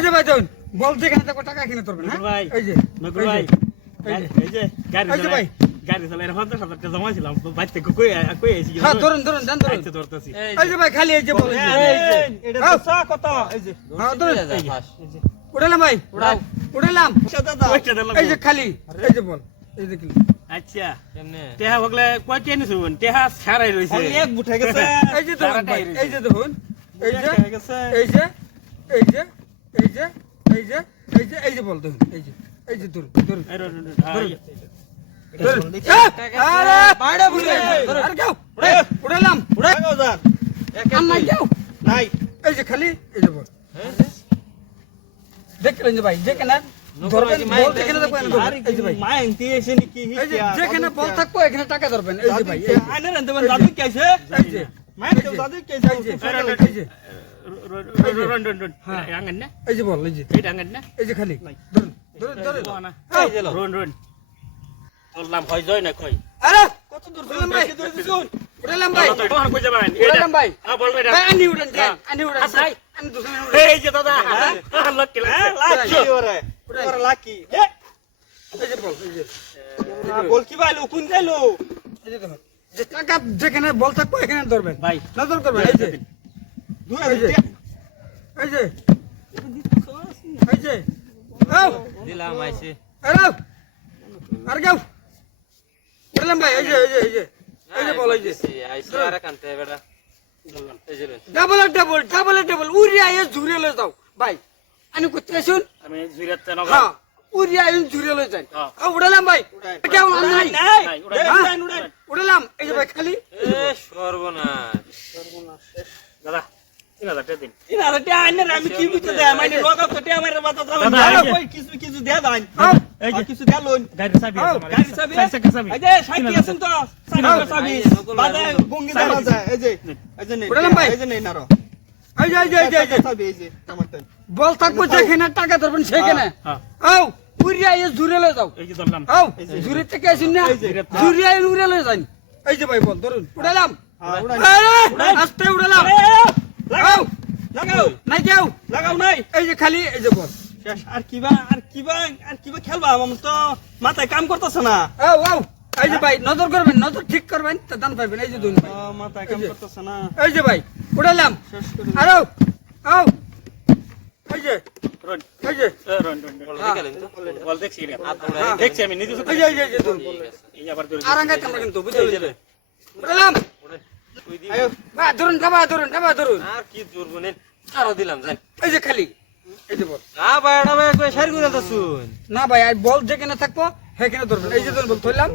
এই যে ভাই দেখুন বল যেখানে থাকো টাকা কিনে ধরবেন হ্যাঁ ভাই, এই যে নকুল ভাই এই যে। গাড়ি এই যে ভাই। গাড়ি চালায় পঞ্চাশ হাজার টাকা জমা ছিলাম বাইর কই কই এসে হ্যাঁ ধরুন ধরুন দেন ধরুন আইতে ধরতেছি এই যে ভাই খালি এই যে বল এই যে। এটা হ্যাঁ। তো চা কত এই যে হ্যাঁ ধরুন এই যে, উড়ালাম ভাই উড়াও। উড়ালাম পয়সা এই যে খালি এই যে বল এই যে খালি আচ্ছা টেহা বগলে কয় ছাড়াই রইছে এক বুঠে গেছে এই যে দেখুন এই যে দেখুন এই যে এই যে এই যে এই যে এই যে এই যে এই যে বল দেখুন এই যে এই যে ধরুন ধরুন এই রো- রো- রো- আই, ধরুন আরে বাইরে বুঝে আরে যাও উড়ালাম উড়ে গো যান আর নাই যাও নাই এই যে খালি এই যে বল দেখলেন যে ভাই যেখানে ধরবেন বল যেখানে থাকবে এখানে ধরবেন। এই যে ভাই মা এনতি এসে নাকি এই যে যেখানে বল থাকবো এখানে টাকা ধরবেন এই যে ভাই এই যে, আইনে রান্তে বান দাদু কেছে এই যে মা এনতি দাদু কেছে এই যে হ্যাঁ। বল এই যে খালি ধরুন ধরুন না। হয় কই কত দূর হ্যাঁ আচ্ছা, এই। যে দাদা হ্যাঁ লক হ্যাঁ লাকি বল এই যে কোন যাইলো এই যে দেখুন যেখানে বল থাকব এখানে ধরবেন ভাই নজর করবেন দিলাম আইসে আরে গাও উড়ালাম ভাই এই যে এই যে এই যে এই যে বল এই ভাই আমি করতে আসুন আমি জুরিয়াতে নগর হ্যাঁ উড়িয়া এ ঝুরে লয়ে যাই হ্যাঁ। উড়ালাম ভাই কেউ নাই নাই নাই, উড়াই। উড়াই উড়াই উড়ালাম এই যে ভাই খালি এ সর্বনাশ তিন মানে দাদা, বল থাকব যেখানে টাকা ধরবেন সেখানে। আও উড়িয়া এ লয়ে যাও। এই যে ধরলাম। আও ঝুরে থেকে আসুন না। এ উড়ে লয়ে যান এই যে ভাই বল ধরুন। উড়ালাম। হ্যাঁ আস্তে উড়ালাম লাগাও আও লাগাও নাই কেউ লাগাও নাই এই যে খালি এই যে বল। শেষ আর কিবা আর কিবা আর কিবা খেলবা আমার তো। মাথায় কাম করতেছে না। আও আও এই যে ভাই নজর করবেন নজর ঠিক করবেন তো দান পাইবেন এই যে দুন ভাই। মাথায় কাম করতেছে না। এই যে ভাই উড়ালাম আরও আও এই যে এই রোন রোন। বল দেখছি। হ্যাঁ। দেখছি আমি নিজে এই যে এই যে, দুন এই আবার ধরে আর কিন্তু বুঝতে উড়ালাম আয়ো বা ধরুন ডাবা ধরুন ডাবা ধরুন। আর কি জোরবো নেন আরও দিলাম জান এই যে খালি। এই যে বল। না ভাই এটা ভাই করে না ভাই আর বল যেখানে থাকব সেখানে ধরবেন। এই যে ধরবেন ধরলাম।